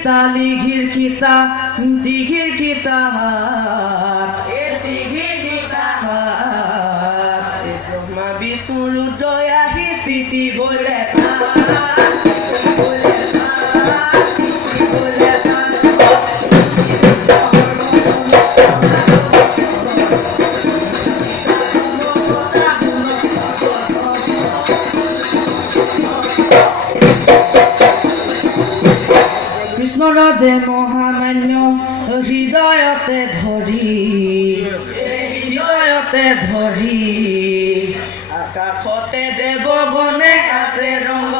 kita ligir kita tigir kita Brahma Vishnu Rudra Siti কৃষ্ণৰাজে মহামান্য হৃদয়তে ধৰি আকাশতে দেৱগণে আছে ৰঙ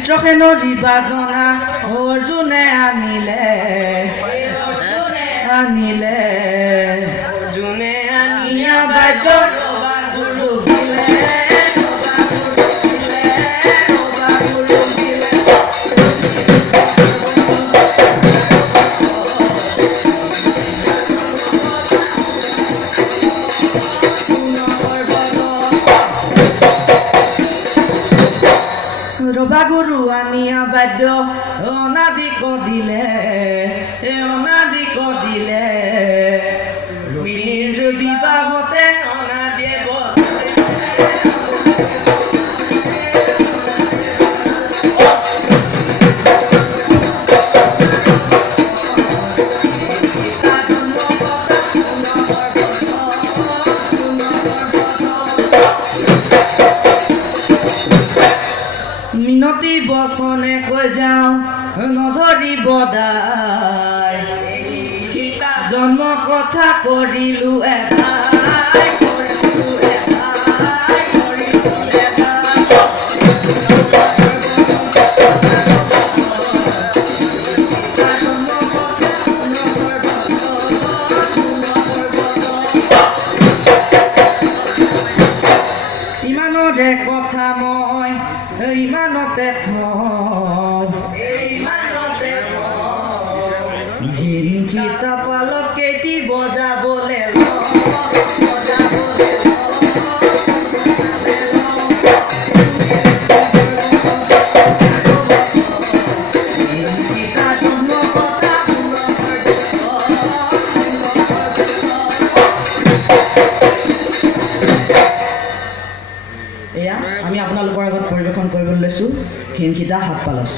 চিত্ৰসেনৰ বিভাজনা অৰ্জুনে আনিলে আনিয়া বাদ্য গুৰু ৰবা গুৰু আনিয়া বাদ্য অনাদিক দিলে মিলিৰ বিবাহতে অনাদিয়ে মিনতি বচনে কৈ যাওঁ নধৰিব দাই জন্ম কথা কৰিলো ইমানৰে কথা মই ইমানতে ঘিতা পালক কেইটি বজাবলে এয়া আমি আপোনালোকৰ আগত পৰিৱেশন কৰিবলৈ লৈছোঁ ঘিনকিটা হাত পালচ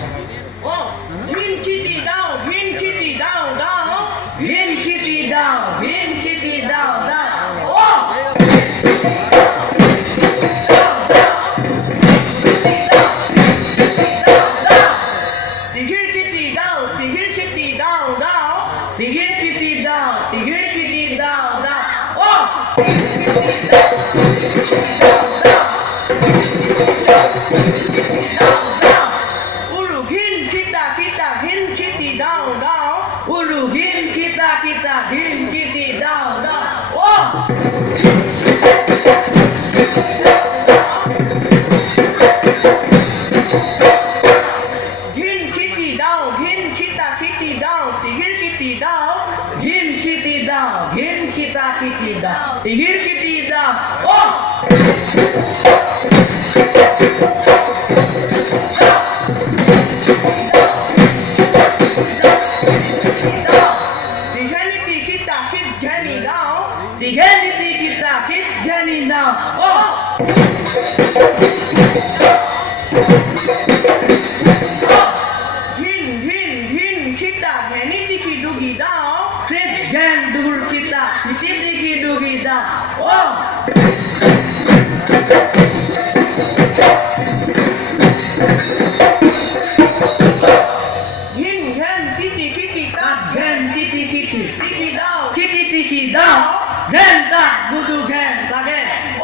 ঘেন তাক গুদু ঘেন তাকে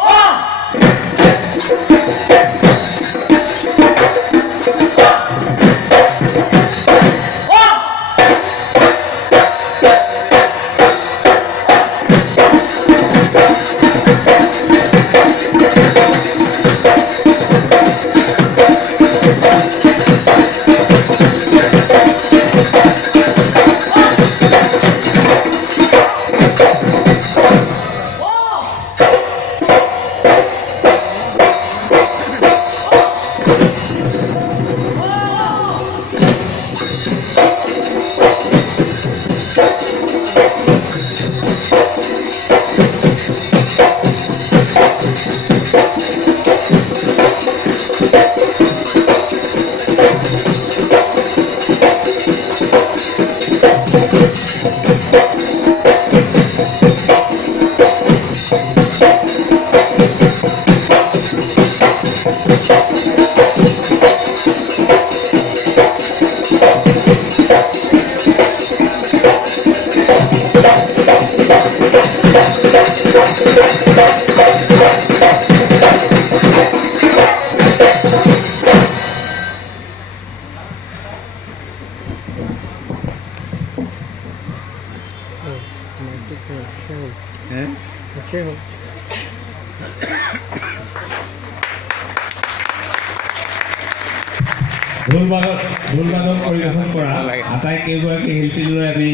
ও ঢোল বাদক পৰিৱেশন কৰা আটাইকেইগৰাকী শিল্পীলৈ আমি